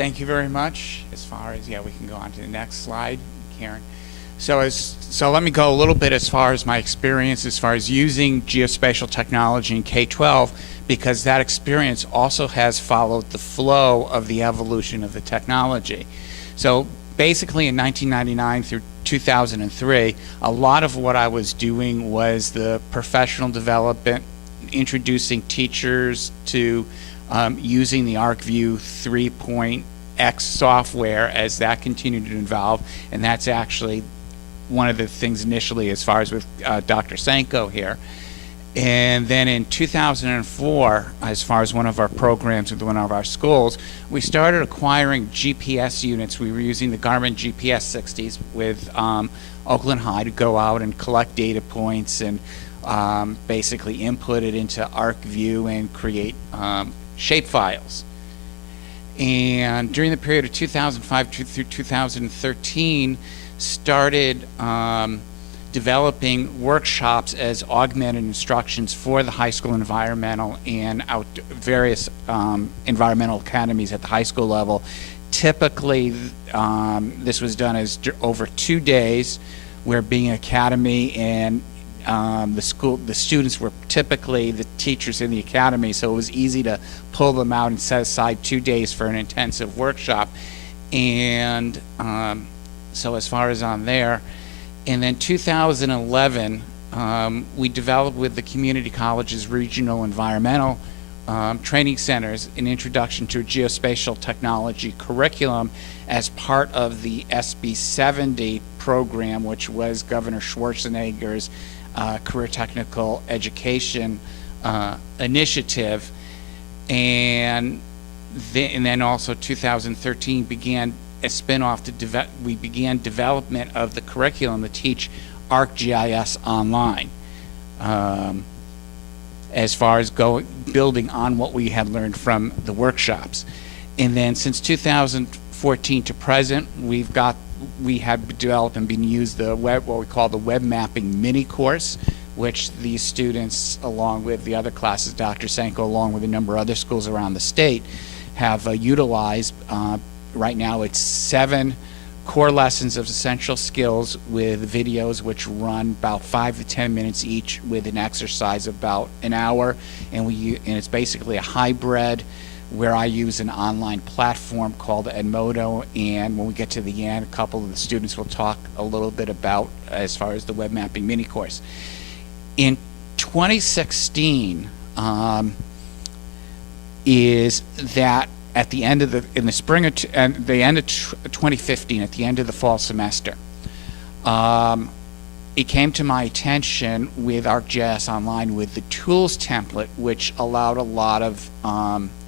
Thank you very much. As far as, we can go on to the next slide, Karen. So let me go a little bit as far as my experience as far as using geospatial technology in K-12, because that experience also has followed the flow of the evolution of the technology. So basically in 1999 through 2003, a lot of what I was doing was the professional development, introducing teachers to using the ArcView 3.x software as that continued to evolve, and that's actually one of the things initially as far as with Dr. Sanko here. And then in 2004, as far as one of our programs with one of our schools, we started acquiring GPS units. We were using the Garmin GPS 60s with Oakland High to go out and collect data points and basically input it into ArcView and create shape files. And during the period of 2005 through 2013, started developing workshops as augmented instructions for the high school environmental and various environmental academies at the high school level. Typically, this was done as over 2 days, where being academy and the students were typically the teachers in the academy, so it was easy to pull them out and set aside 2 days for an intensive workshop. And so as far as on there, and then 2011, we developed with the community colleges regional environmental training centers an introduction to a geospatial technology curriculum as part of the SB 70 program, which was Governor Schwarzenegger's career technical education initiative. And then also 2013 began a spin-off to we began development of the curriculum to teach ArcGIS online, as far as building on what we had learned from the workshops. And then since 2014 to present, we have developed and been used what we call the web mapping mini course, which these students, along with the other classes, Dr. Sanko, along with a number of other schools around the state, have utilized. Right now it's 7 core lessons of essential skills with videos which run about 5 to 10 minutes each, with an exercise about an hour, and it's basically a hybrid where I use an online platform called Edmodo, and when we get to the end, a couple of the students will talk a little bit about as far as the web mapping mini course. In 2016 is that at the end of in the spring of and the end of 2015, at the end of the fall semester, it came to my attention with ArcGIS Online with the tools template, which allowed a lot of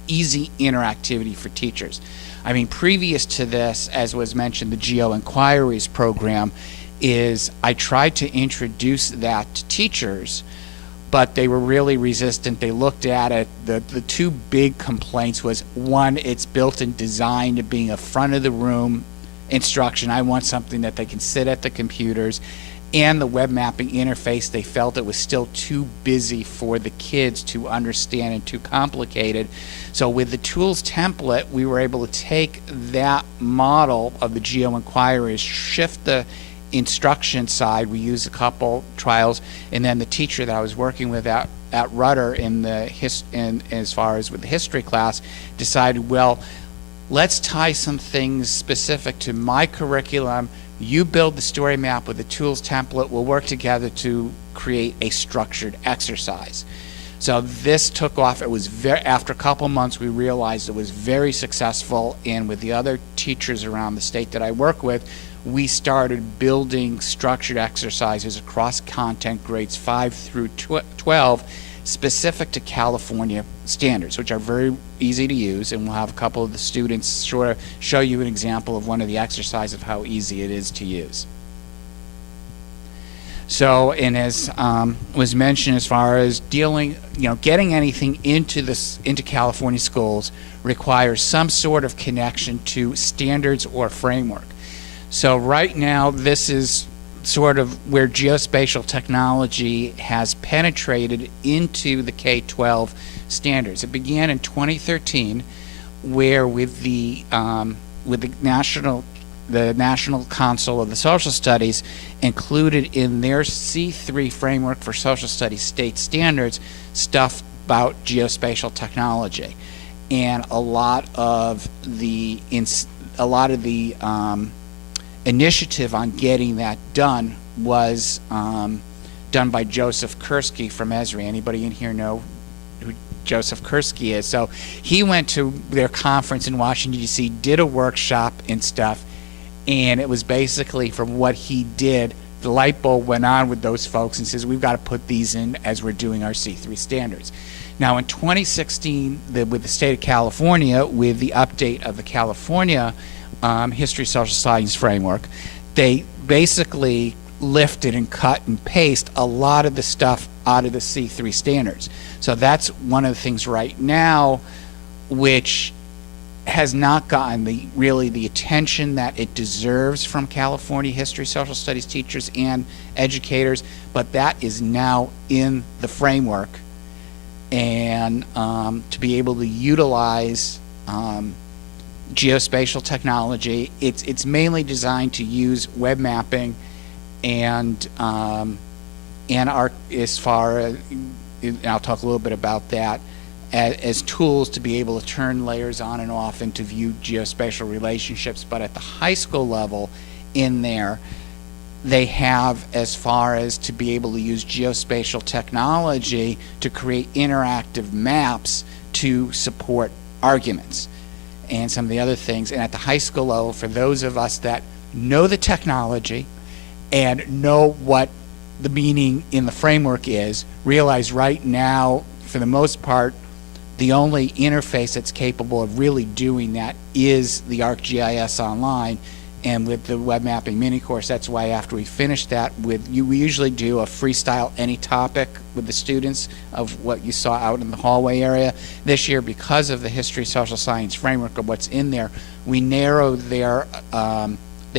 easy interactivity for teachers. I mean, previous to this, as was mentioned, the Geo Inquiries program I tried to introduce that to teachers, but they were really resistant. They looked at it. The 2 big complaints was, one, it's built and designed to being a front of the room instruction. I want something that they can sit at the computers. And the web mapping interface, they felt it was still too busy for the kids to understand and too complicated. So with the tools template, we were able to take that model of the Geo Inquiries, shift the instruction side. We used a couple trials, and then the teacher that I was working with at Rudder as far as with the history class decided, well, let's tie some things specific to my curriculum. You build the story map with the tools template. We'll work together to create a structured exercise. So this took off. It was after a couple months, we realized it was very successful, and with the other teachers around the state that I work with, we started building structured exercises across content grades 5 through 12, specific to California standards, which are very easy to use, and we'll have a couple of the students sort of show you an example of one of the exercises of how easy it is to use. So, and as was mentioned, as far as getting anything into California schools requires some sort of connection to standards or framework. So right now, this is sort of where geospatial technology has penetrated into the K-12 standards. It began in 2013 where with the National Council of the Social Studies included in their C3 framework for social studies state standards stuff about geospatial technology, and a lot of the initiative on getting that done was done by Joseph Kursky from Esri. Anybody in here know who Joseph Kursky is? So he went to their conference in Washington, D.C., did a workshop and stuff, and it was basically from what he did, the light bulb went on with those folks and says, we've got to put these in as we're doing our C3 standards. Now in 2016, with the state of California, with the update of the California History Social Science Framework, they basically lifted and cut and paste a lot of the stuff out of the C3 standards. So that's one of the things right now which has not gotten really the attention that it deserves from California history, social studies teachers and educators, but that is now in the framework. And to be able to utilize geospatial technology, it's mainly designed to use web mapping and as far as, and I'll talk a little bit about that, as tools to be able to turn layers on and off and to view geospatial relationships. But at the high school level in there, they have as far as to be able to use geospatial technology to create interactive maps to support arguments and some of the other things. And at the high school level, for those of us that know the technology and know what the meaning in the framework is, realize right now, for the most part, the only interface that's capable of really doing that is the ArcGIS Online. And with the web mapping mini course, that's why after we finish that, we usually do a freestyle any topic with the students of what you saw out in the hallway area. This year, because of the history social science framework of what's in there, we narrow their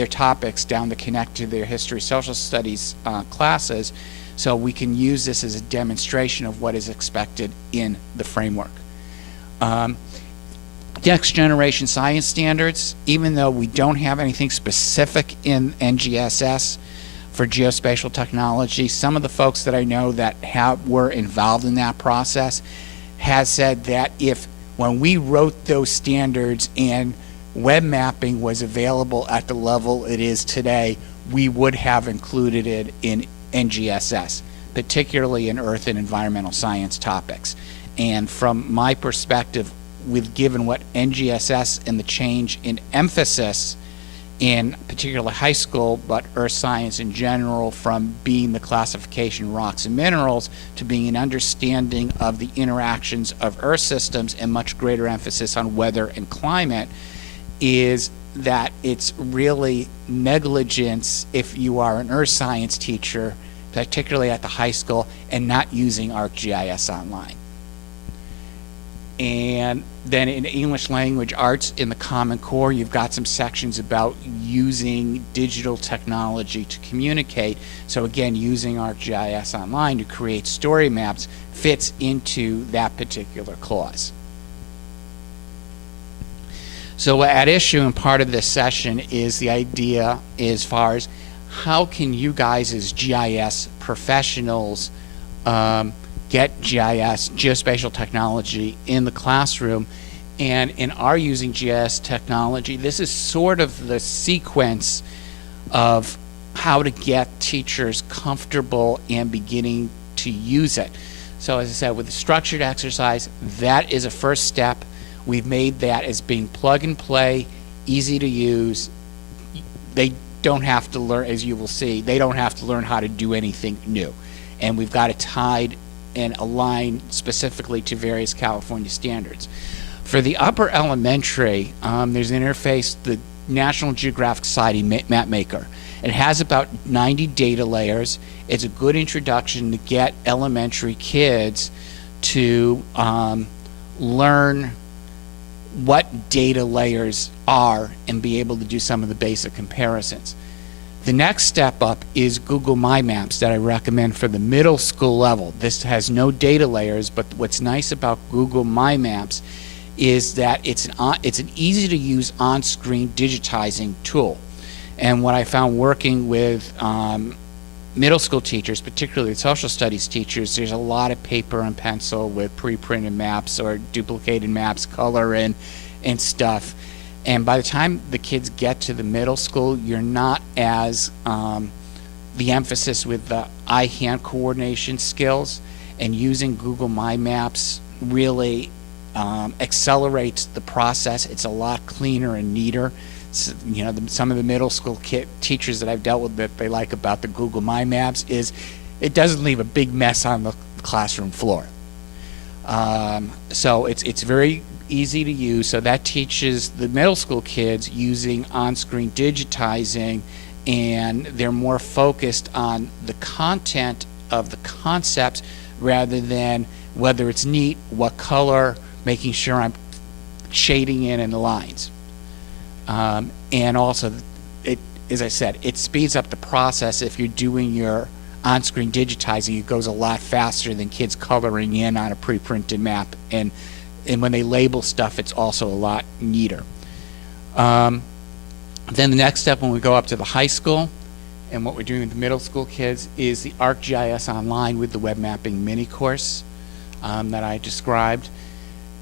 topics down to connect to their history social studies classes, so we can use this as a demonstration of what is expected in the framework. Next generation science standards, even though we don't have anything specific in NGSS for geospatial technology, some of the folks that I know that were involved in that process has said that if when we wrote those standards and web mapping was available at the level it is today, we would have included it in NGSS, particularly in earth and environmental science topics. And from my perspective, with given what NGSS and the change in emphasis in particularly high school, but earth science in general, from being the classification rocks and minerals to being an understanding of the interactions of earth systems and much greater emphasis on weather and climate, is that it's really negligence if you are an earth science teacher, particularly at the high school, and not using ArcGIS Online. And then in English language arts in the Common Core, you've got some sections about using digital technology to communicate. So again, using ArcGIS Online to create story maps fits into that particular clause. So at issue and part of this session is the idea as far as how can you guys as GIS professionals get GIS, geospatial technology, in the classroom. And in our using GIS technology, this is sort of the sequence of how to get teachers comfortable and beginning to use it. So as I said, with the structured exercise, that is a first step. We've made that as being plug and play, easy to use. They don't have to learn, as you will see, they don't have to learn how to do anything new. And we've got it tied and aligned specifically to various California standards. For the upper elementary, there's an interface, the National Geographic Society Map Maker. It has about 90 data layers. It's a good introduction to get elementary kids to learn what data layers are and be able to do some of the basic comparisons. The next step up is Google My Maps that I recommend for the middle school level. This has no data layers, but what's nice about Google My Maps is that it's an easy to use on-screen digitizing tool. And what I found working with middle school teachers, particularly social studies teachers, there's a lot of paper and pencil with pre-printed maps or duplicated maps, color and stuff. And by the time the kids get to the middle school, you're not as the emphasis with the eye-hand coordination skills, and using Google My Maps really accelerates the process. It's a lot cleaner and neater. So, you know, some of the middle school teachers that I've dealt with that they like about the Google My Maps is it doesn't leave a big mess on the classroom floor. So it's very easy to use. So that teaches the middle school kids using on-screen digitizing, and they're more focused on the content of the concepts rather than whether it's neat, what color, making sure I'm shading in the lines. And also, as I said, it speeds up the process. If you're doing your on-screen digitizing, it goes a lot faster than kids coloring in on a pre-printed map. And when they label stuff, it's also a lot neater. Then the next step when we go up to the high school, and what we're doing with the middle school kids, is the ArcGIS Online with the web mapping mini course that I described.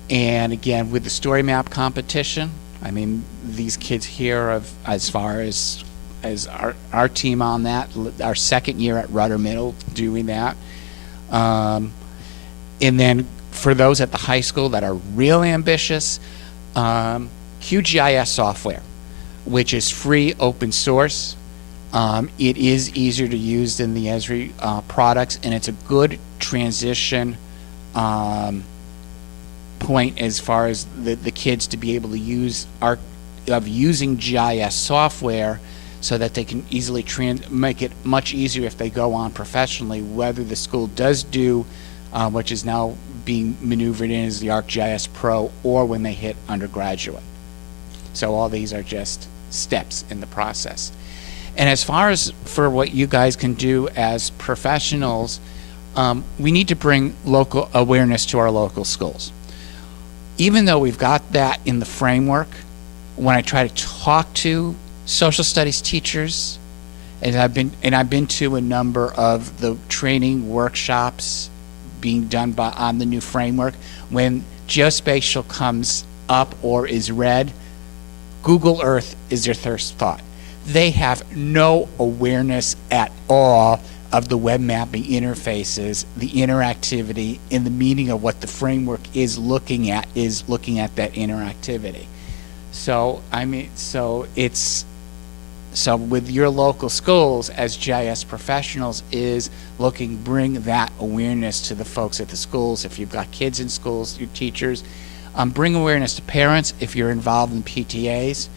And again, with the story map competition, I mean, these kids here, as far as our team on that, our second year at Rudder Middle doing that. And then for those at the high school that are real ambitious, QGIS software, which is free, open source. It is easier to use than the Esri products, and it's a good transition point as far as the kids to be able to use using GIS software, so that they can easily make it much easier if they go on professionally, whether the school does do which is now being maneuvered in as the ArcGIS Pro, or when they hit undergraduate. So all these are just steps in the process. And as far as for what you guys can do as professionals, we need to bring local awareness to our local schools. Even though we've got that in the framework, when I try to talk to social studies teachers, and I've been to a number of the training workshops being done on the new framework, when geospatial comes up or is read, Google Earth is their first thought. They have no awareness at all of the web mapping interfaces, the interactivity, and the meaning of what the framework is looking at that interactivity. So so with your local schools as GIS professionals is bring that awareness to the folks at the schools. If you've got kids in schools, your teachers, bring awareness to parents if you're involved in PTAs.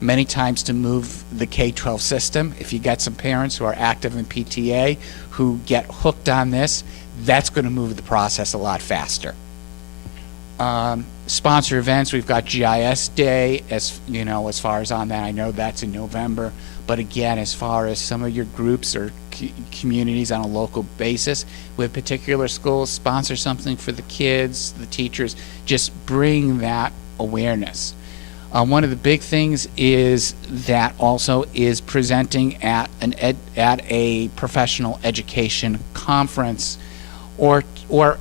Many times to move the K-12 system. If you got some parents who are active in PTA who get hooked on this, that's going to move the process a lot faster. Sponsor events, we've got GIS Day, as you know, as far as on that, I know that's in November, but again, as far as some of your groups or communities on a local basis with particular schools, sponsor something for the kids, the teachers, just bring that awareness. One of the big things is that also is presenting at a professional education conference, or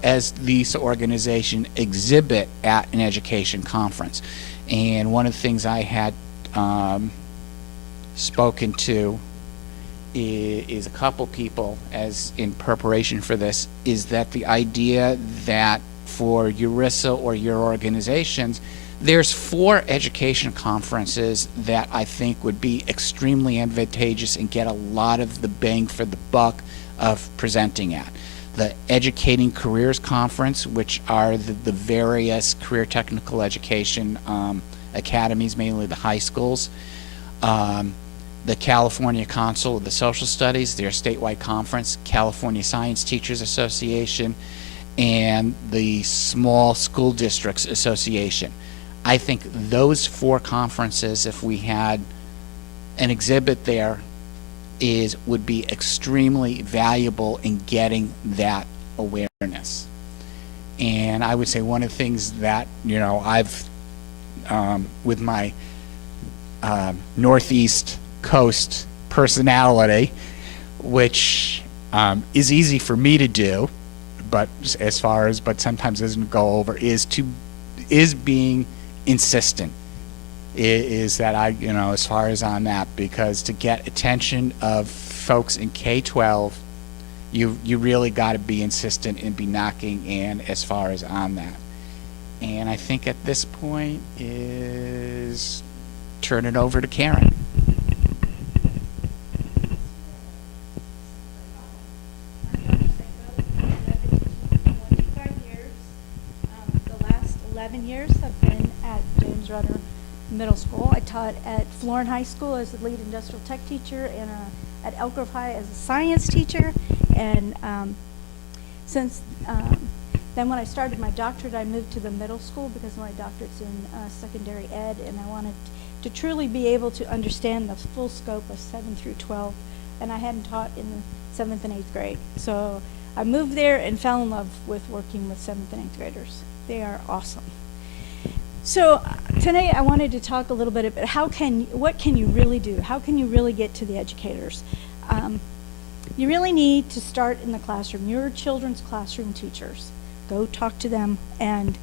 as these organization exhibit at an education conference. And one of the things I had spoken to is a couple people as in preparation for this, is that the idea that for URISA or your organizations, there's 4 education conferences that I think would be extremely advantageous and get a lot of the bang for the buck of presenting at. The Educating Careers Conference, which are the various career technical education academies, mainly the high schools. The California Council of the Social Studies, their statewide conference, California Science Teachers Association, and the Small School Districts Association. I think those 4 conferences, if we had an exhibit there, would be extremely valuable in getting that awareness. And I would say one of the things that, I've, with my Northeast Coast personality, which is easy for me to do, but sometimes doesn't go over, is being insistent. Is that as far as on that, because to get attention of folks in K-12, you really got to be insistent and be knocking in as far as on that. And I think at this point is turn it over to Karen. The last 11 years I've been at James Rudder Middle School. I taught at Florin High School as the lead industrial tech teacher, and at Elk Grove High as a science teacher. And since then, when I started my doctorate, I moved to the middle school because my doctorate's in secondary ed, and I wanted to truly be able to understand the full scope of 7 through 12, and I hadn't taught in the 7th and 8th grade. So I moved there and fell in love with working with 7th and 8th graders. They are awesome. So today I wanted to talk a little bit about what can you really do? How can you really get to the educators? You really need to start in the classroom. Your children's classroom teachers. Go talk to them, and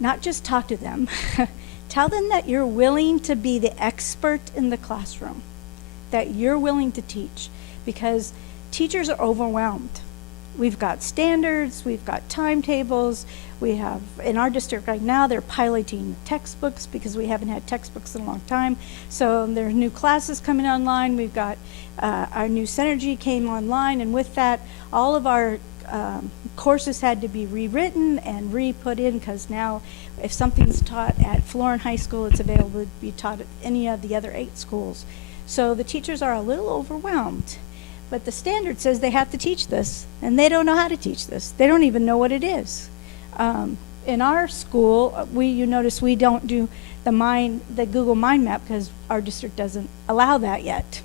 not just talk to them. Tell them that you're willing to be the expert in the classroom, that you're willing to teach, because teachers are overwhelmed. We've got standards, we've got timetables, we have, in our district right now, they're piloting textbooks because we haven't had textbooks in a long time. So there's new classes coming online. We've got our new Synergy came online, and with that, all of our courses had to be rewritten and re-put in, because now if something's taught at Florin High School, it's available to be taught at any of the other 8 schools. So the teachers are a little overwhelmed. But the standard says they have to teach this, and they don't know how to teach this. They don't even know what it is. In our school, you notice we don't do the Google Mind Map because our district doesn't allow that yet.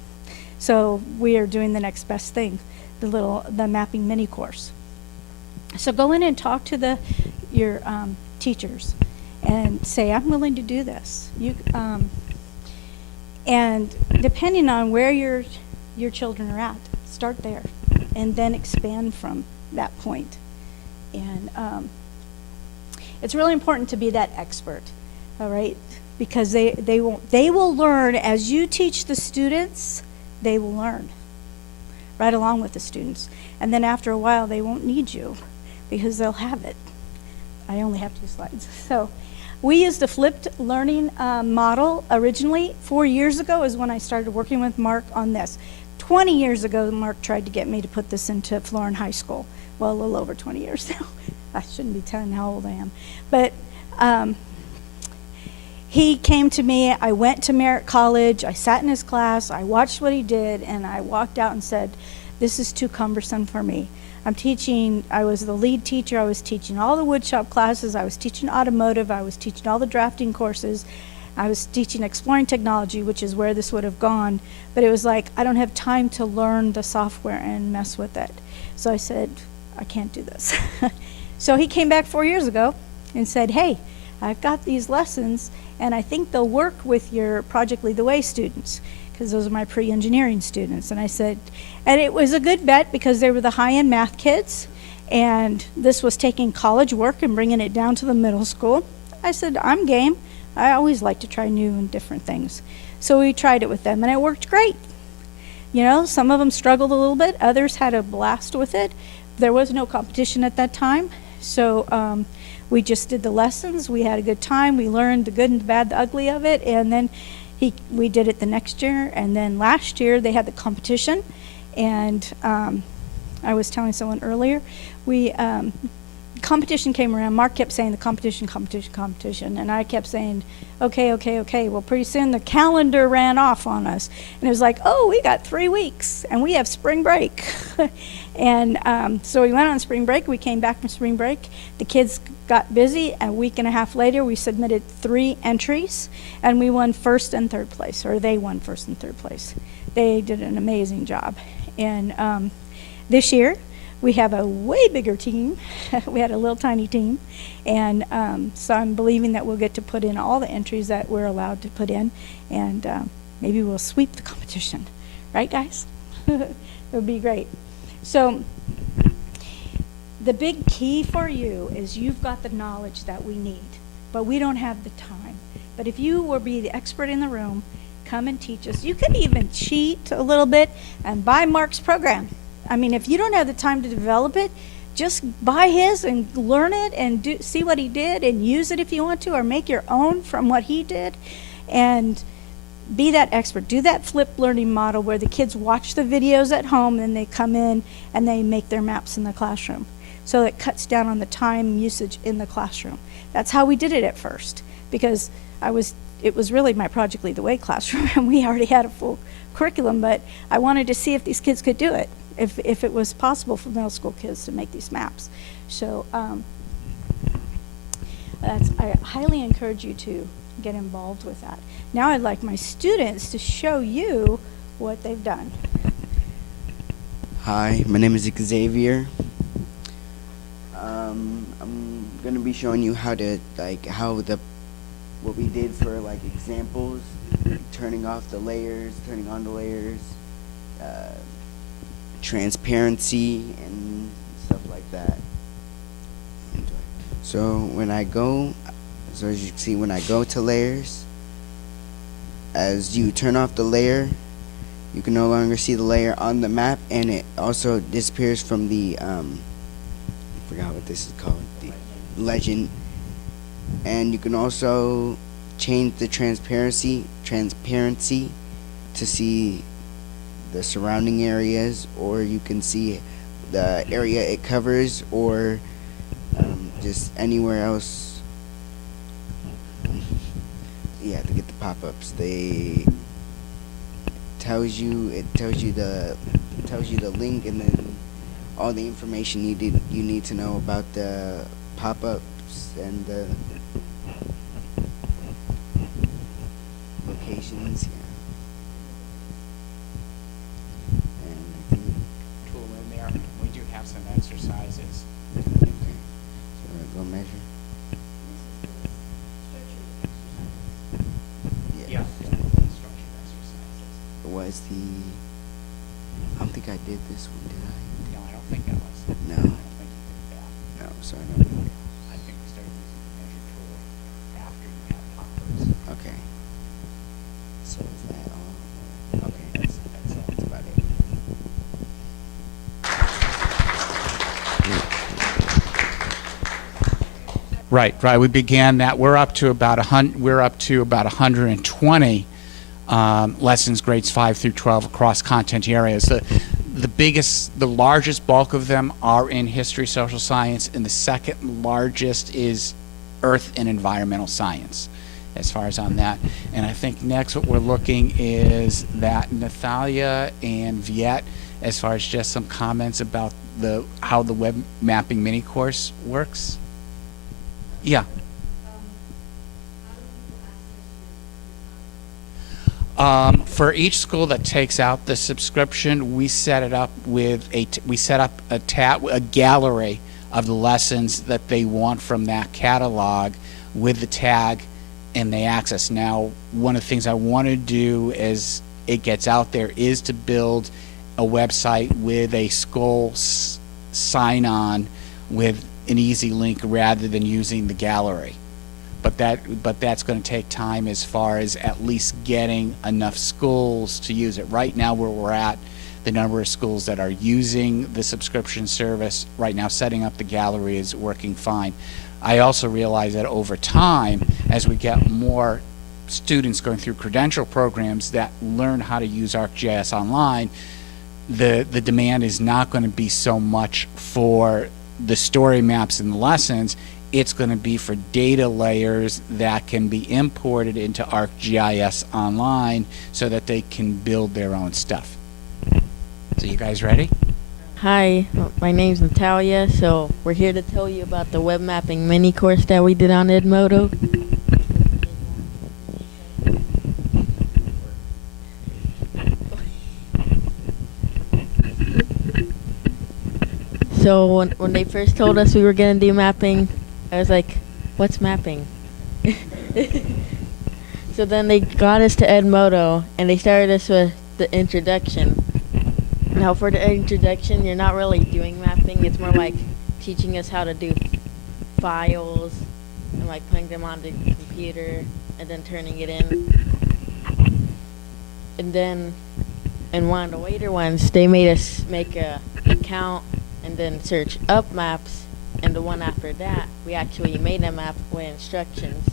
So we are doing the next best thing, the mapping mini course. So go in and talk to your teachers and say, I'm willing to do this. And depending on where your children are at, start there and then expand from that point. And it's really important to be that expert, all right? Because they will learn as you teach the students. They will learn right along with the students, and then after a while they won't need you because they'll have it. I only have 2 slides. So we used a flipped learning model originally. 4 years ago is when I started working with Mark on this. 20 years ago, Mark tried to get me to put this into Florin High School. Well, a little over 20 years now. I shouldn't be telling how old I am. But he came to me. I went to Merritt College. I sat in his class. I watched what he did, and I walked out and said, this is too cumbersome for me. I was the lead teacher. I was teaching all the woodshop classes. I was teaching automotive. I was teaching all the drafting courses. I was teaching exploring technology, which is where this would have gone. But it was like, I don't have time to learn the software and mess with it. So I said, I can't do this. So he came back 4 years ago and said, hey, I've got these lessons, and I think they'll work with your Project Lead the Way students, because those are my pre-engineering students. And I said, and it was a good bet because they were the high-end math kids, and this was taking college work and bringing it down to the middle school. I said, I'm game. I always like to try new and different things. So we tried it with them, and it worked great. You know, some of them struggled a little bit. Others had a blast with it. There was no competition at that time. So we just did the lessons. We had a good time. We learned the good and the bad, the ugly of it. And then we did it the next year. And then last year they had the competition. And I was telling someone earlier, competition came around. Mark kept saying the competition. And I kept saying, okay. Well, pretty soon the calendar ran off on us. And it was like, oh, we got 3 weeks and we have spring break. And so we went on spring break. We came back from spring break. The kids got busy. A week and a half later, we submitted 3 entries and we won 1st and 3rd place, or they won 1st and 3rd place. They did an amazing job. And this year, We have a way bigger team. We had a little tiny team. And so I'm believing that we'll get to put in all the entries that we're allowed to put in. And maybe we'll sweep the competition. Right, guys? It would be great. So the big key for you is you've got the knowledge that we need, but we don't have the time. But if you will be the expert in the room, come and teach us. You could even cheat a little bit and buy Mark's program. I mean, if you don't have the time to develop it, just buy his and learn it and see what he did and use it if you want to, or make your own from what he did, and be that expert. Do that flipped learning model where the kids watch the videos at home and they come in and they make their maps in the classroom. So it cuts down on the time usage in the classroom. That's how we did it at first, because it was really my Project Lead the Way classroom, and we already had a full curriculum, but I wanted to see if these kids could do it, if it was possible for middle school kids to make these maps. So I highly encourage you to get involved with that. Now I'd like my students to show you what they've done. Hi, my name is Xavier. I'm gonna be showing you how what we did for like examples, turning off the layers, turning on the layers, transparency and stuff like that. So as you can see, when I go to layers, as you turn off the layer, you can no longer see the layer on the map, and it also disappears from the I forgot what this is called, the legend. And you can also change the transparency to see the surrounding areas, or you can see the area it covers, or just anywhere else. Yeah, to get the pop-ups, it tells you the link, and then all the information you need to know about the pop-ups and the locations. Yeah. And I think Tool in there. We do have some exercises. okay. So go measure. Yeah. Structured exercises. Was I don't think I did this one, did I? No, I don't think that was. No. I don't think you did that. No, so I don't know. I think we started using the measure tool after you had poppers. Okay. So is that all? Okay. That's all. That's about it. Right. We began that. We're up to about 120 lessons, grades 5 through 12 across content areas. The largest bulk of them are in history, social science, and the second largest is earth and environmental science, as far as on that. And I think next what we're looking is that Nathalia and Viet, as far as just some comments about how the web mapping mini course works. Yeah. For each school that takes out the subscription, we set it up with a gallery of the lessons that they want from that catalog with the tag and the access. Now, one of the things I want to do as it gets out there is to build a website with a school sign-on with an easy link rather than using the gallery. But that's going to take time as far as at least getting enough schools to use it. Right now, where we're at, the number of schools that are using the subscription service right now, setting up the gallery is working fine. I also realize that over time, as we get more students going through credential programs that learn how to use ArcGIS Online, the demand is not going to be so much for the story maps and the lessons. It's going to be for data layers that can be imported into ArcGIS Online so that they can build their own stuff. So you guys ready? Hi, my name's Natalia. So we're here to tell you about the web mapping mini course that we did on Edmodo. So when they first told us we were gonna do mapping, I was like, "What's mapping?" So then they got us to Edmodo, and they started us with the introduction. Now for the introduction, you're not really doing mapping. It's more like teaching us how to do files and like putting them on the computer and then turning it in. And then in one of the later ones, they made us make a account and then search up maps. And the one after that, we actually made a map with instructions.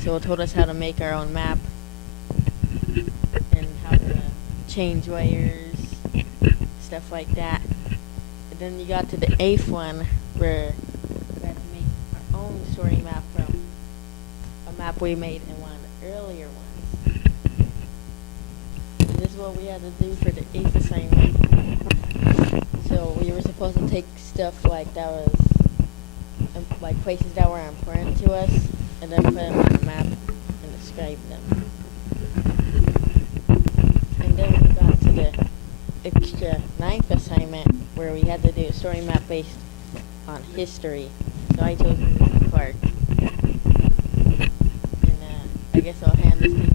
So it told us how to make our own map and how to change layers, stuff like that. And then you got to the 8th one where we had to make our own story map from a map we made in one of the earlier ones. And this is what we had to do for the 8th assignment. So we were supposed to take stuff like that was like places that were important to us and then put them on a map and describe them. And then we got to the extra 9th assignment where we had to do a story map based on history. So I chose Clark. And I guess I'll hand this to you.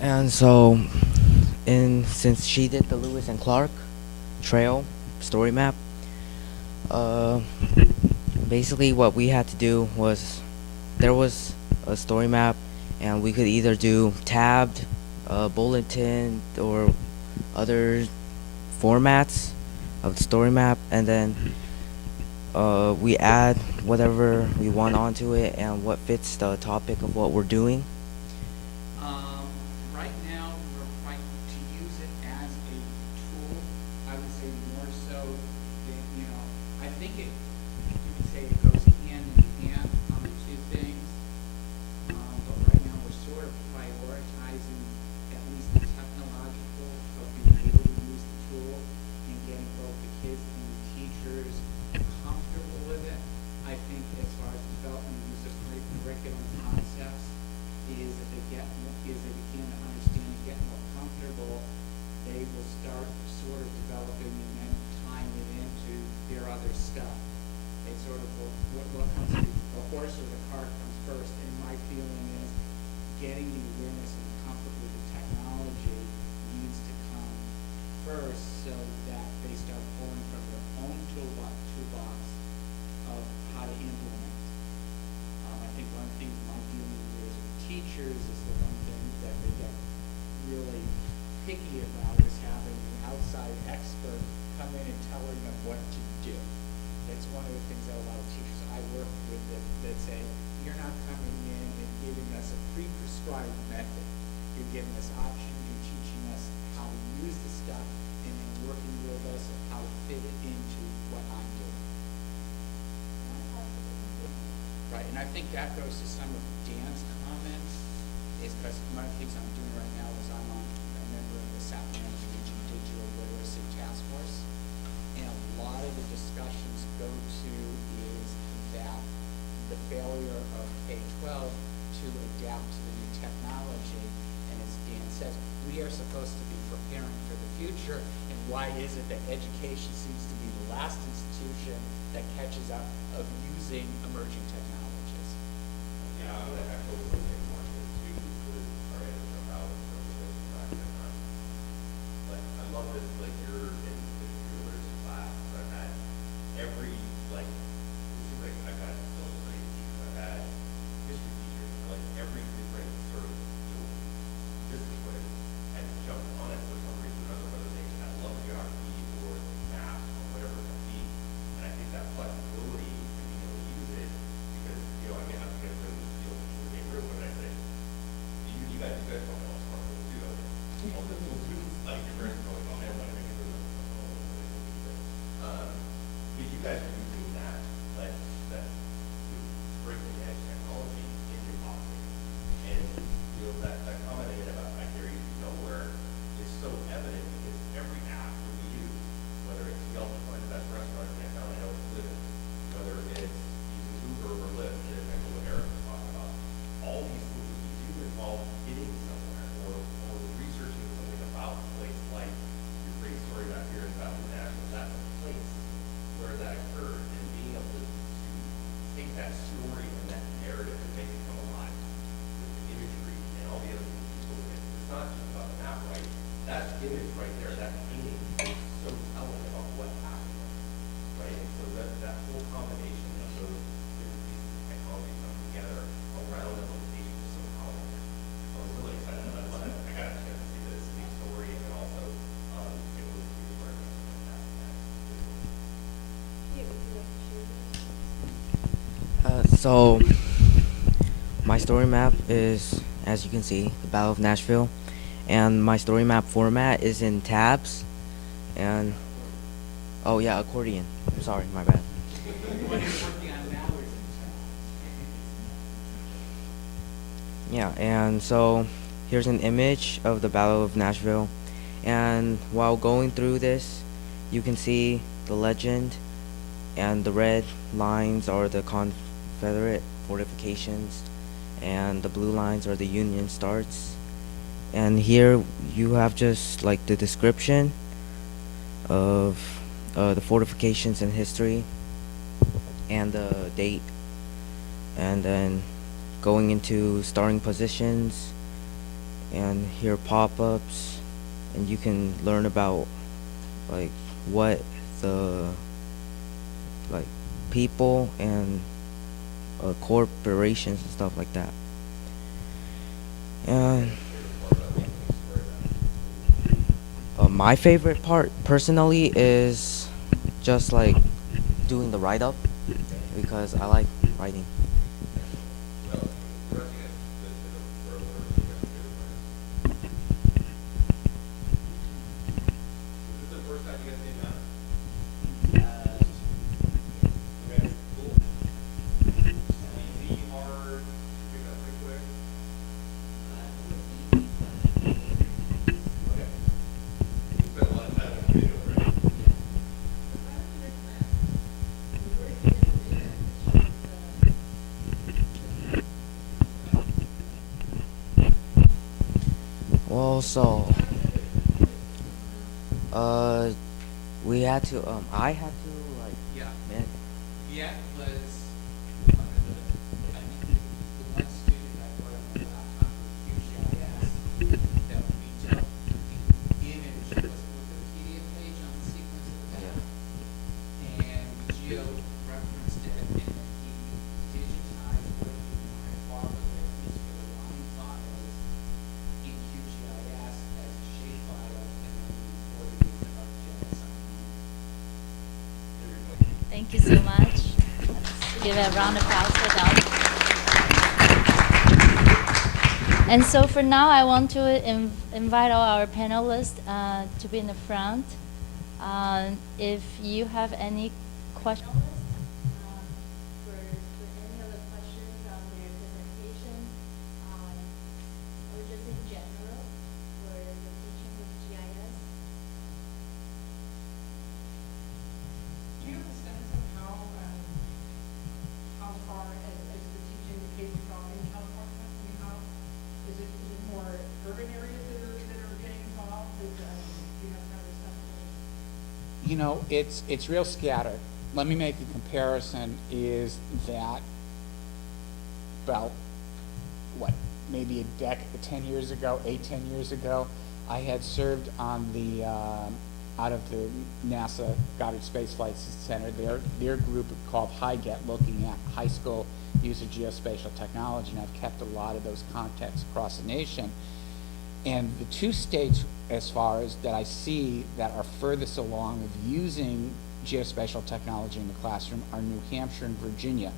And so, since she did the Lewis and Clark trail story map, basically what we had to do was there was a story map, and we could either do tabbed, bulletin, or other formats of the story map, and then we add whatever we want onto it and what fits the topic of what we're doing. Right now, we're trying to use it as a tool. I would say more so than, I think you could say it goes hand in hand on the two things. But right now, we're sort of prioritizing at least the technological of being able to use the tool and getting both the kids and the teachers comfortable with it. I think as far as developing use of curriculum concepts is that they begin to understand and get more comfortable, they will start sort of developing and then tying it into their other stuff. They sort of what comes to the horse or the cart comes first. And my feeling is getting the awareness and comfort with the technology needs to come first, so that they start pulling from their own toolbox of how to implement. I think one thing my feeling is with teachers is the one thing that they get really picky about is having an outside expert come in and telling them what to do. That's one of the things that a lot of teachers I work with that say, you're not coming in and giving us a pre-prescribed method. You're giving us options, you're teaching us how to use the stuff, and then working with us on how to fit it into what I'm doing. Right, and I think that goes to some of Dan's comments, is because one of the things I'm doing right now is I'm a member of the Sacramento Region Digital Literacy Task Force, and a lot of the discussions go to is that the failure of K-12 to adapt to the new technology, and as Dan says, we are supposed to be preparing for the future, and why is it that education seems to be the last institution that catches up of using emerging technologies? Yeah, I'm going to echo what they wanted to with our edit jump out from the back then. Like, I love this, like, you're in the computer literacy class. I've had every, like, it seems like I've had social studies teachers, I've had history teachers, like, every different sort of, discipline and jumped on it for some reason or another, whether they had love geography or math or whatever it might be. And I think that flexibility and being able to use it, because, I mean, I'm going to bring this field to the room, but I So, my story map is, as you can see, the Battle of Nashville, and my story map format is in tabs, and oh yeah, accordion. I'm sorry, my bad. Yeah, and so here's an image of the Battle of Nashville, and while going through this, you can see the legend, and the red lines are the Confederate fortifications, and the blue lines are the Union starts. And here you have just like the description of the fortifications in history and the date, and then going into starting positions, and here pop-ups, and you can learn about like what the like people and corporations and stuff like that. And my favorite part personally is just like doing the write-up because I like writing. Well, so we had to I had to like man, Yeah, was one of the, I think the one student I brought on my laptop with QGIS that we took the image, was the PDF page on the sequence of the map, and Geo referenced it, and then he digitized what he wanted off of it, these were the line files in QGIS as a shape file, and then we imported it into ArcGIS online. Thank you so much. Let's give a round of applause for them. And so for now, I want to invite all our panelists to be in the front. If you have any questions, for any other questions on their presentation, or just in general for the teaching with GIS. Do you have a sense of how far as the teaching the K-12 in California? I mean, how is it more urban areas that are getting involved? Do you have kind of a sense of it? You know, it's real scattered. Let me make a comparison, is that about, what, maybe 10 years ago, 10 years ago, I had served on the, out of the NASA Goddard Space Flight Center, their group called HiGet, looking at high school use of geospatial technology, and I've kept a lot of those contacts across the nation. And the two states, as far as that I see, that are furthest along of using geospatial technology in the classroom are New Hampshire and Virginia.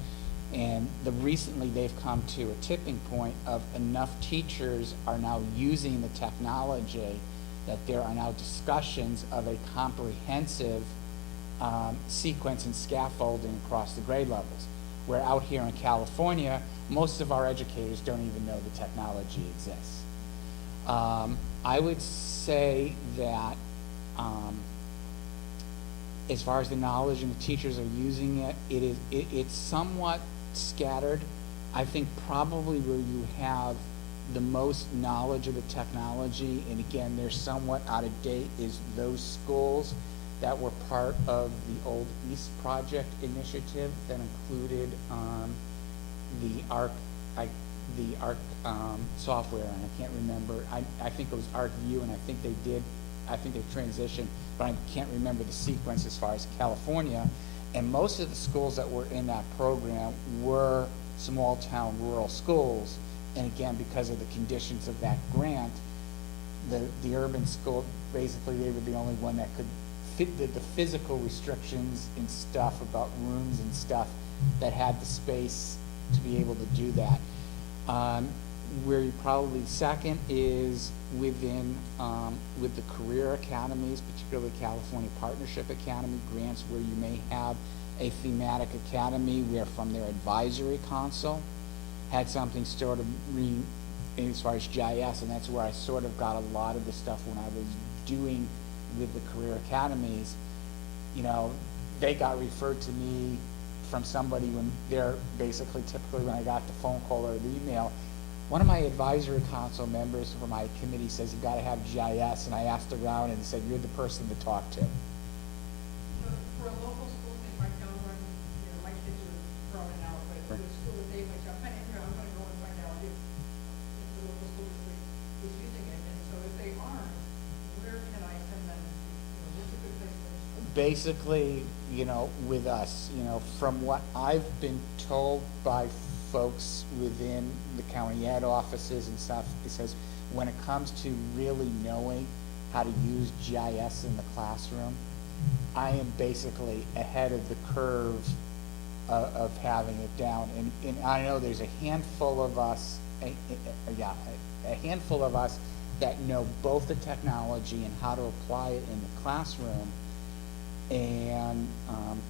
And recently they've come to a tipping point of enough teachers are now using the technology that there are now discussions of a comprehensive sequence and scaffolding across the grade levels. Where out here in California, most of our educators don't even know the technology exists. I would say that as far as the knowledge and the teachers are using it, it's somewhat scattered. I think probably where you have the most knowledge of the technology, and again, they're somewhat out of date, is those schools that were part of the old East Project initiative that included the ARC software, and I can't remember. I think it was ArcView, and I think they transitioned, but I can't remember the sequence as far as California. And most of the schools that were in that program were small town rural schools. And again, because of the conditions of that grant, the urban school, basically they were the only one that could fit the physical restrictions and stuff about rooms and stuff that had the space to be able to do that. Where you probably second is within, with the career academies, particularly California Partnership Academy grants, where you may have a thematic academy where from their advisory council had something sort of as far as GIS, and that's where I sort of got a lot of the stuff when I was doing with the career academies. You know, they got referred to me from somebody when they're basically typically when I got the phone call or the email. One of my advisory council members for my committee says you've got to have GIS, and I asked around and said you're the person to talk to. For a local school, like my town one, my kids are growing out, but for a school that they might have, I'm gonna go and find out if the local school district is using it, and so if they aren't, where can I send them? What's a good place for them? Basically, with us, from what I've been told by folks within the county ed offices and stuff, it says when it comes to really knowing how to use GIS in the classroom, I am basically ahead of the curve of having it down. And I know there's a handful of us, a handful of us that know both the technology and how to apply it in the classroom, and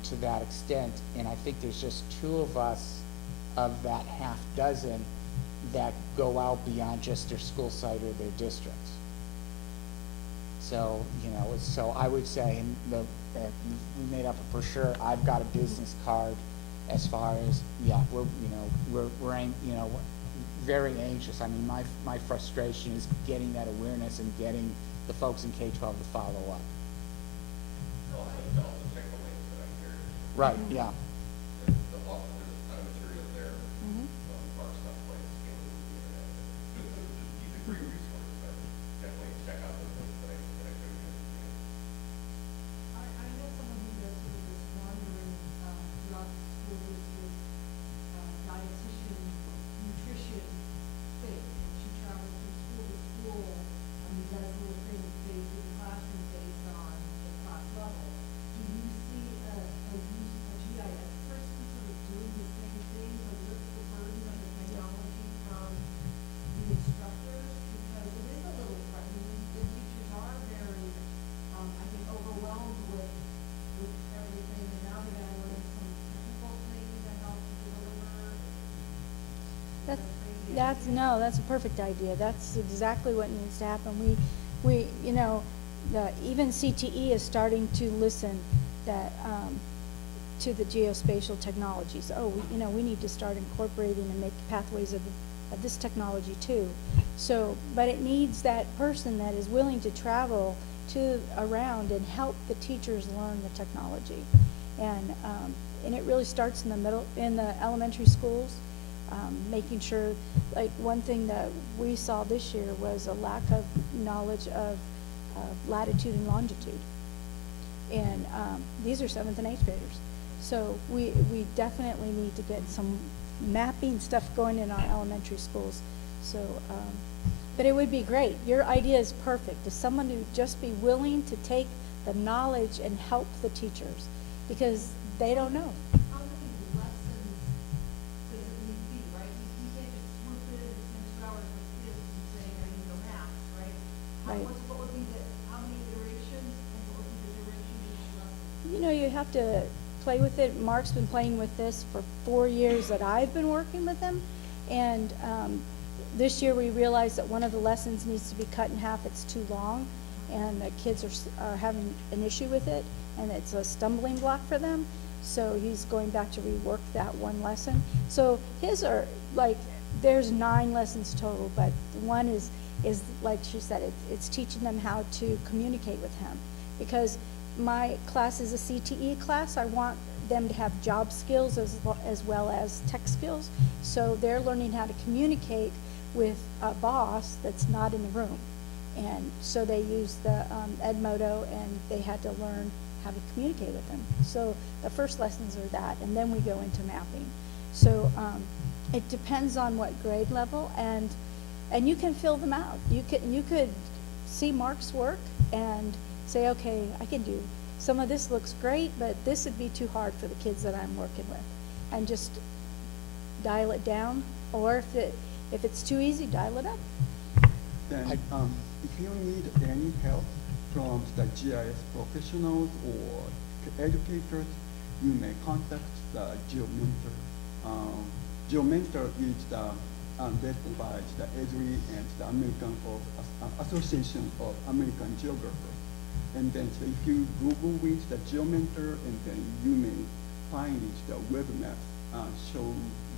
to that extent. And I think there's just two of us of that half dozen that go out beyond just their school site or their districts. So, so I would say we made up for sure. I've got a business card as far as, we're very anxious. I mean, my frustration is getting that awareness and getting the folks in K-12 to follow up. Also check the links that I shared. Right, yeah. There's a ton of material there. Mark's not quite scaling with the internet. He's a great resource, but definitely check out those links that I showed you. I know someone who does sort of this wandering throughout the school district, dietitian, nutrition thing. And she travels from school to school, and does little things based in the classroom based on the class level. Do you see a GIS person sort of doing the same thing to lift the burden of the technology from the instructors? Because it is a little threatening. The teachers are very, I think, overwhelmed with everything, and now they gotta learn some technical things to help deliver. That's a perfect idea. That's exactly what needs to happen. Even CTE is starting to listen to the geospatial technologies. We need to start incorporating and make pathways of this technology too. So, but it needs that person that is willing to travel around and help the teachers learn the technology. And it really starts in the elementary schools. Making sure, like one thing that we saw this year was a lack of knowledge of latitude and longitude. And these are 7th and 8th graders. So we definitely need to get some mapping stuff going in our elementary schools. So, but it would be great. Your idea is perfect. Is someone who just be willing to take the knowledge and help the teachers, because they don't know. How many lessons does it need to be, right? You can't just swoop in and spend 2 hours with kids and say, I need no math, right? Right. What would be how many iterations, and what would be the duration of each lesson? You have to play with it. Mark's been playing with this for 4 years that I've been working with him. And this year we realized that one of the lessons needs to be cut in half. It's too long, and the kids are having an issue with it, and it's a stumbling block for them. So he's going back to rework that one lesson. So his are like, there's 9 lessons total, but one is like she said, it's teaching them how to communicate with him. Because my class is a CTE class, I want them to have job skills as well as tech skills. So they're learning how to communicate with a boss that's not in the room. And so they use the Edmodo, and they had to learn how to communicate with them. So the first lessons are that, and then we go into mapping. So it depends on what grade level, and you can fill them out. You could see Mark's work and say, okay, I can do some of this. Looks great, but this would be too hard for the kids that I'm working with, and just dial it down, or if it's too easy, dial it up. Then, if you need any help from the GIS professionals or educators, you may contact the GeoMentor. GeoMentor is led by the Esri and the Association of American Geographers. And then so if you Google with the GeoMentor, and then you may find the web map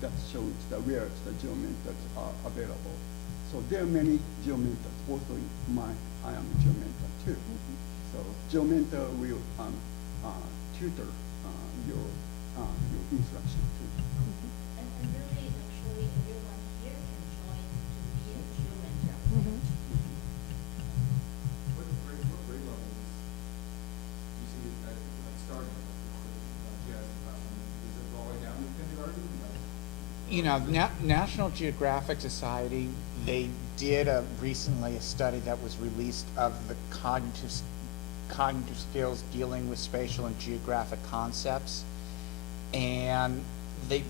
that shows where the GeoMentors are available. So there are many GeoMentors. Also, I am a GeoMentor too. So GeoMentor will tutor your instruction too. And really, actually, everyone here can join to be a geomentor. What grade levels do you see it like starting with GIS classroom? Is it all the way down to kindergarten? You know, National Geographic Society, they did recently a study that was released of the cognitive skills dealing with spatial and geographic concepts. And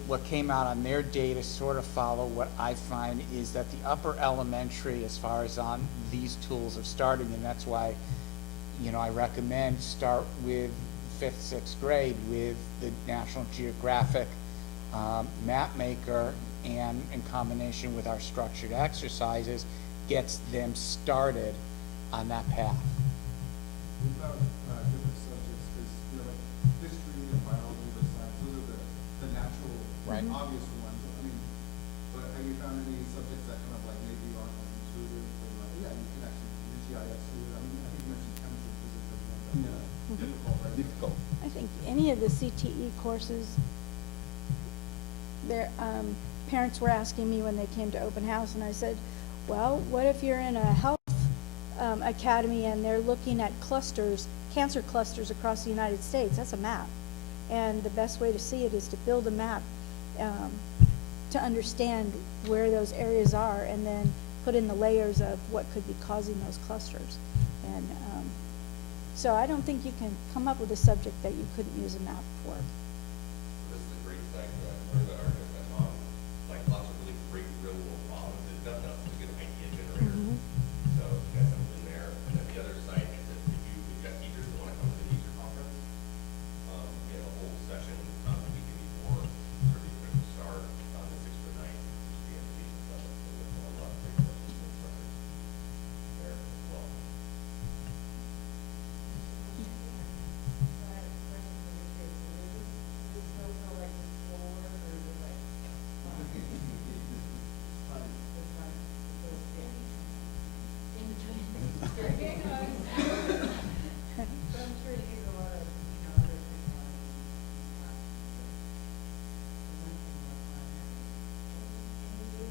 what came out on their data sort of follow what I find is that the upper elementary, as far as on these tools of starting, and that's why, you know, I recommend start with 5th, 6th grade with the National Geographic map maker, and in combination with our structured exercises, gets them started on that path. What about different subjects? Because you know, like history and biology and science, those are the natural, Right. obvious ones. I mean, but have you found any subjects that kind of like maybe aren't like intuitive? And like, yeah, you can actually use GIS to do it. I mean, I think you mentioned chemistry and physics as one. Yeah. Difficult, right? Difficult. I think any of the CTE courses, their parents were asking me when they came to open house, and I said, well, what if you're in a health academy and they're looking at clusters, cancer clusters across the United States? That's a map. And the best way to see it is to build a map to understand where those areas are, and then put in the layers of what could be causing those clusters. And so I don't think you can come up with a subject that you couldn't use a map for. This is a great site, or the article that's on, like lots of really great real world problems. It's done enough to get an idea generator. So you got something there. And then the other site is that if you've got teachers that want to come to the teacher conference, you know, a whole session, we can be more sort of equipped to start on the 6th or 9th, which is the education level. So there's a lot of great questions and instructors there as well. So I have a question for the kids. So this still feel like it's forward, or is it like? It's fun. It's good. In between. So I'm sure you use a lot of, other technology.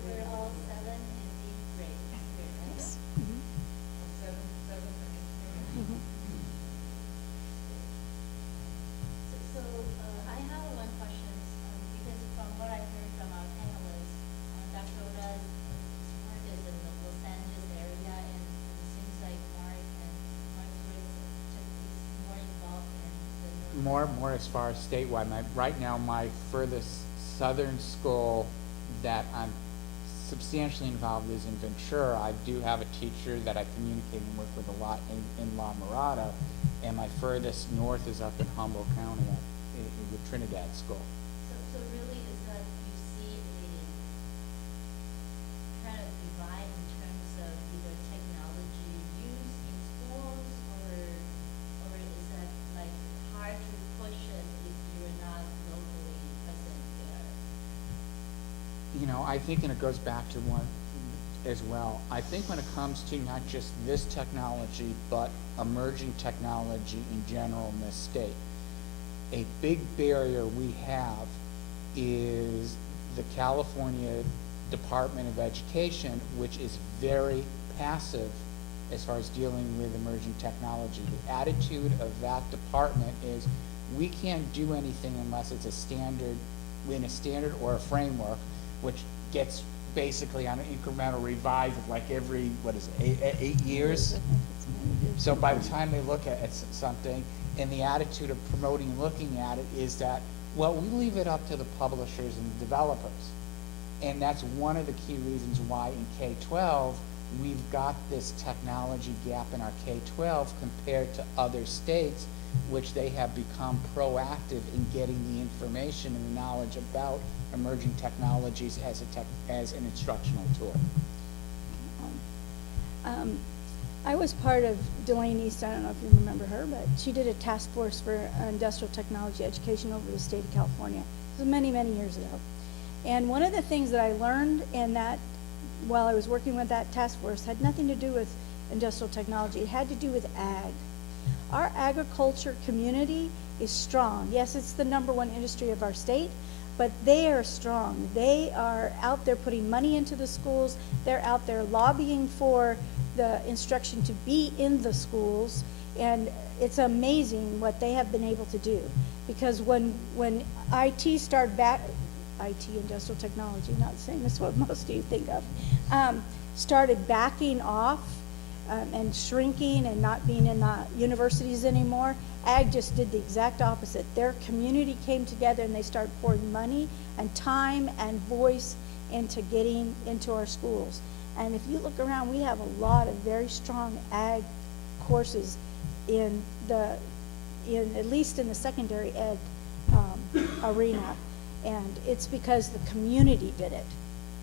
We're all 7 and 8th grade. Yes. Seven, So I have one question, because from what I heard from our panelists, Dr. Oda's work is in the Los Angeles area, and it seems like Mark's work is more involved in the More as far as statewide. Right now, my furthest southern school that I'm substantially involved is in Ventura. I do have a teacher that I communicate and work with a lot in La Mirada, and my furthest north is up in Humboldt County with Trinidad School. So really is that you see a kind of divide in terms of either technology use in schools, or is that like hard to push it if you're not locally present there? You know, I think, and it goes back to one as well, I think when it comes to not just this technology, but emerging technology in general in this state, a big barrier we have is the California Department of Education, which is very passive as far as dealing with emerging technology. The attitude of that department is, we can't do anything unless it's in a standard or a framework, which gets basically on an incremental revise of like every, what is it, 8 years? So by the time they look at something, and the attitude of promoting and looking at it is that, well, we leave it up to the publishers and the developers. And that's one of the key reasons why in K-12, we've got this technology gap in our K-12 compared to other states, which they have become proactive in getting the information and the knowledge about emerging technologies as an instructional tool. I was part of Delane East, I don't know if you remember her, but she did a task force for industrial technology education over the state of California. This was many, many years ago. And one of the things that I learned in that, while I was working with that task force, had nothing to do with industrial technology. It had to do with ag. Our agriculture community is strong. Yes, it's the #1 industry of our state, but they are strong. They are out there putting money into the schools. They're out there lobbying for the instruction to be in the schools. And it's amazing what they have been able to do. Because when IT started back, IT, industrial technology, not the same as what most of you think of, started backing off and shrinking and not being in the universities anymore, ag just did the exact opposite. Their community came together and they started pouring money and time and voice into getting into our schools. And if you look around, we have a lot of very strong ag courses in at least in the secondary ed arena. And it's because the community did it.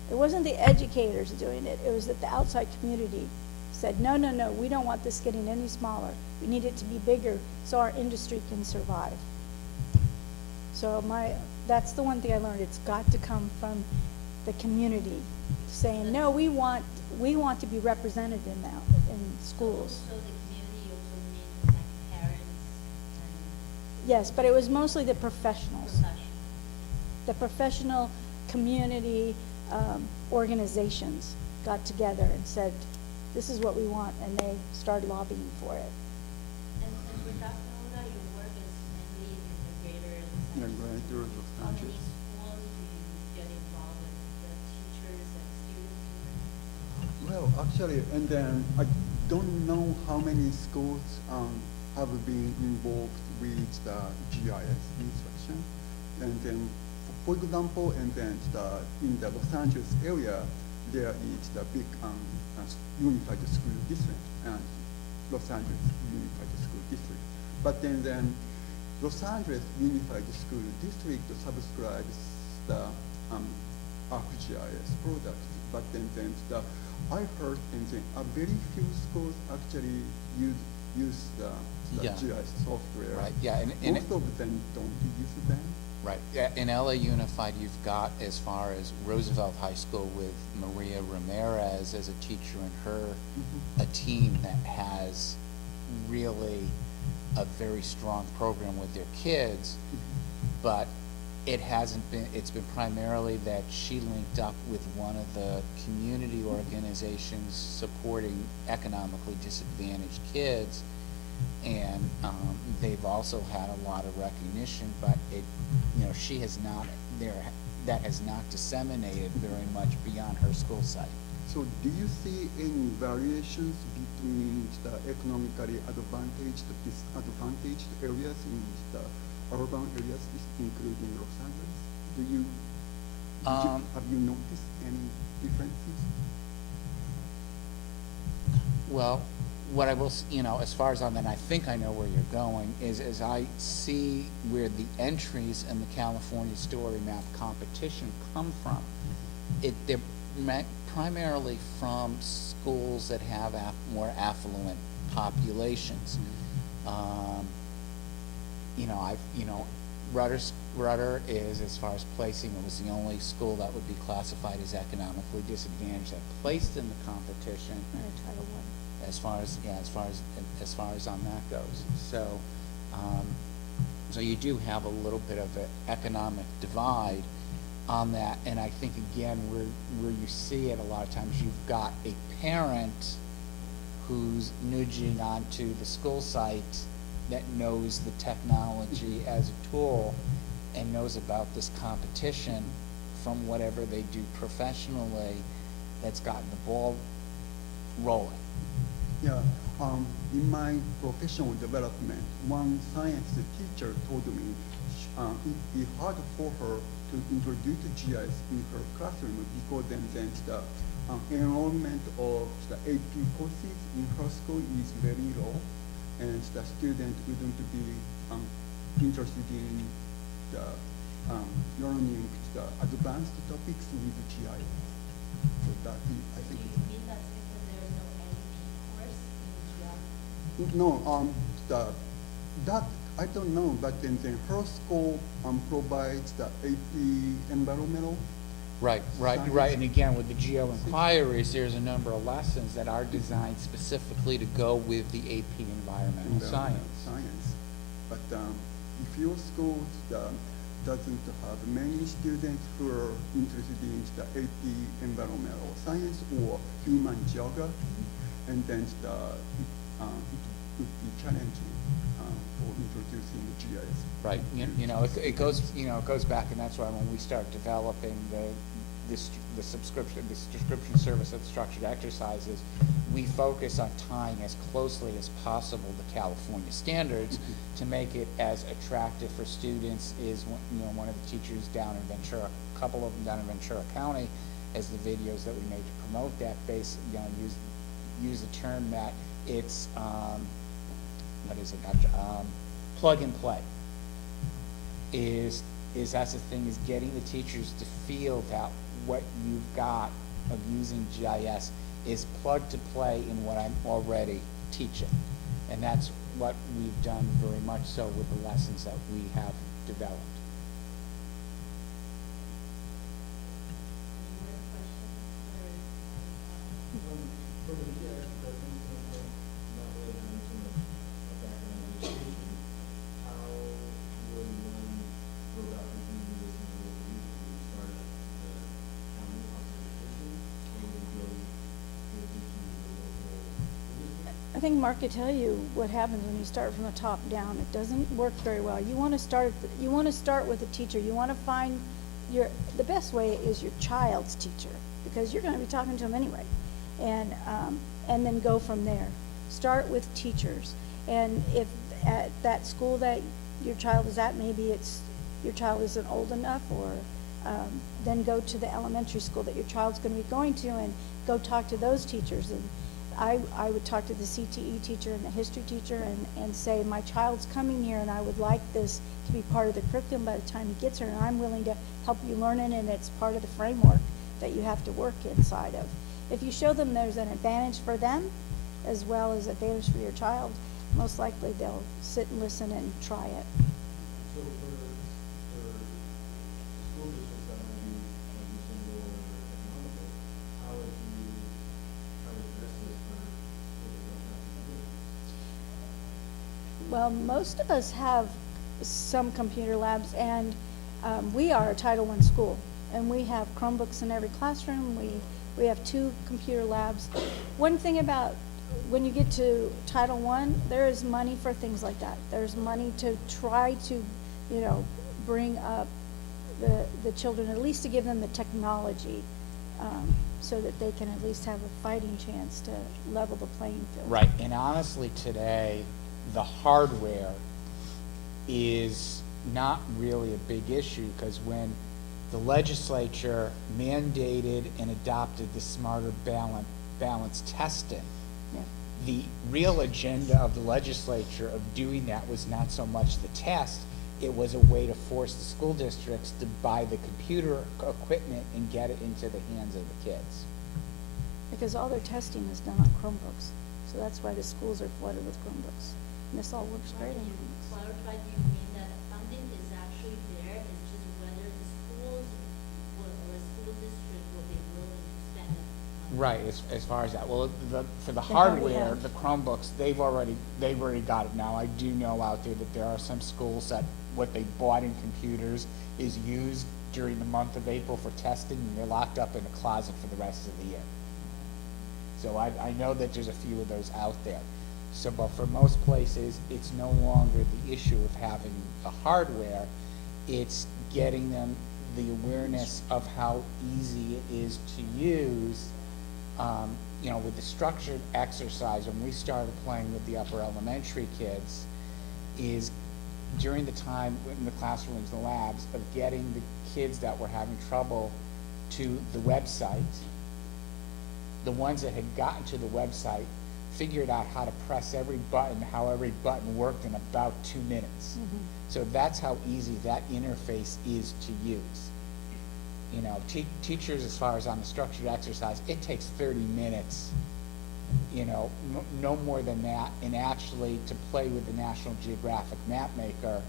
It wasn't the educators doing it. It was that the outside community said, no, no, no, we don't want this getting any smaller. We need it to be bigger so our industry can survive. So that's the one thing I learned. It's got to come from the community saying, no, we want to be represented in schools. So the community also means like parents and Yes, but it was mostly the professionals. professionals. The professional community organizations got together and said, this is what we want, and they started lobbying for it. And for Dr. Oda, your work is mainly in the greater Yeah, Los right, there was Angeles. Los How many Angeles. schools do you get involved with the teachers and students? Well, actually, and then I don't know how many schools have been involved with the GIS instruction. And then, for example, and then in the Los Angeles area, there is the big unified school district, and Los Angeles Unified School District. But then Los Angeles Unified School District subscribes the ArcGIS products. But then I heard and then a very few schools actually use the Yeah. GIS software. Right, yeah, and Most of them don't use them. Right. Yeah, in LA Unified, you've got, as far as Roosevelt High School with Maria Ramirez as a teacher and her, a team that has really a very strong program with their kids, but it hasn't been, it's been primarily that she linked up with one of the community organizations supporting economically disadvantaged kids. And they've also had a lot of recognition, but she has not, that has not disseminated very much beyond her school site. So do you see any variations between the economically advantaged, disadvantaged areas in the urban areas, including Los Angeles? Have you noticed any differences? Well, what I will, as far as I think I know where you're going, is as I see where the entries in the California Story Map competition come from, they're primarily from schools that have more affluent populations. Rudder is, as far as placing, it was the only school that would be classified as economically disadvantaged that placed in the competition. Title I. As far as on that goes. So you do have a little bit of an economic divide on that, and I think again where you see it a lot of times, you've got a parent who's nudging onto the school site that knows the technology as a tool and knows about this competition from whatever they do professionally, that's gotten the ball rolling. Yeah, in my professional development, one science teacher told me it'd be hard for her to introduce GIS in her classroom because then the enrollment of the AP courses in her school is very low, and the student wouldn't be interested in the learning the advanced topics with GIS. So that is, I think. Do you mean that's because there's no AP course in geography? No, that I don't know, but then her school provides the AP environmental. Right, Science. right, and again, with the geo inquiries, there's a number of lessons that are designed specifically to go with the AP environmental science. But if your school doesn't have many students who are interested in the AP environmental science or human geography, and then it would be challenging for introducing GIS. Right, it goes back, and that's why when we start developing the subscription service of structured exercises, we focus on tying as closely as possible the California standards to make it as attractive for students. Is one of the teachers down in Ventura, a couple of them down in Ventura County, as the videos that we made to promote that use the term that it's plug and play. Is that's the thing, is getting the teachers to feel that what you've got of using GIS is plug to play in what I'm already teaching. And that's what we've done very much so with the lessons that we have developed. From a GIS development standpoint, not really having too much background in education, how would one go about implementing this in the local region? Would you start at the county office of education, or would you go into the local district? I think Mark could tell you what happens when you start from the top down. It doesn't work very well. You want to start with a teacher. You want to find the best way is your child's teacher, because you're going to be talking to them anyway, and then go from there. Start with teachers, and if at that school that your child is at, maybe your child isn't old enough, or then go to the elementary school that your child's going to be going to, and go talk to those teachers. And I would talk to the CTE teacher and the history teacher and say, my child's coming here and I would like this to be part of the curriculum by the time he gets here, and I'm willing to help you learn it, and it's part of the framework that you have to work inside of. If you show them there's an advantage for them as well as advantage for your child, most likely they'll sit and listen and try it. So for school districts that might be single or economical, how would you address this for schools that don't have computers? Well, most of us have some computer labs, and we are a Title I school, and we have Chromebooks in every classroom. We have 2 computer labs. One thing about when you get to Title I, there is money for things like that. There's money to try to, bring up the children, at least to give them the technology, so that they can at least have a fighting chance to level the playing field. Right, and honestly today, the hardware is not really a big issue, because when the legislature mandated and adopted the smarter balance testing, Yeah. the real agenda of the legislature of doing that was not so much the test, it was a way to force the school districts to buy the computer equipment and get it into the hands of the kids. Because all their testing is done on Chromebooks, so that's why the schools are flooded with Chromebooks. And this all works great on Chromebooks. Clarify, do you mean that funding is actually there, it's just whether the schools or a school district will be willing to spend it? Right, as far as that. Well, for the They already hardware, have. the Chromebooks, they've already got it now. I do know out there that there are some schools that what they bought in computers is used during the month of April for testing, and they're locked up in a closet for the rest of the year. So I know that there's a few of those out there. So, but for most places, it's no longer the issue of having the hardware, it's getting them the awareness of how easy it is to use, you know, with the structured exercise, when we started playing with the upper elementary kids, is during the time in the classrooms, the labs, of getting the kids that were having trouble to the website. The ones that had gotten to the website figured out how to press every button, how every button worked in about 2 minutes. So that's how easy that interface is to use. You know, teachers, as far as on the structured exercise, it takes 30 minutes, you know, no more than that. And actually, to play with the National Geographic Map Maker,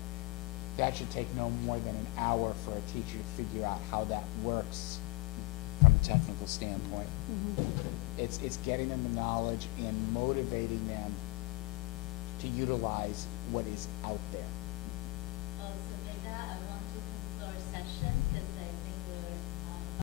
that should take no more than an hour for a teacher to figure out how that works from a technical standpoint. It's getting them the knowledge and motivating them to utilize what is out there.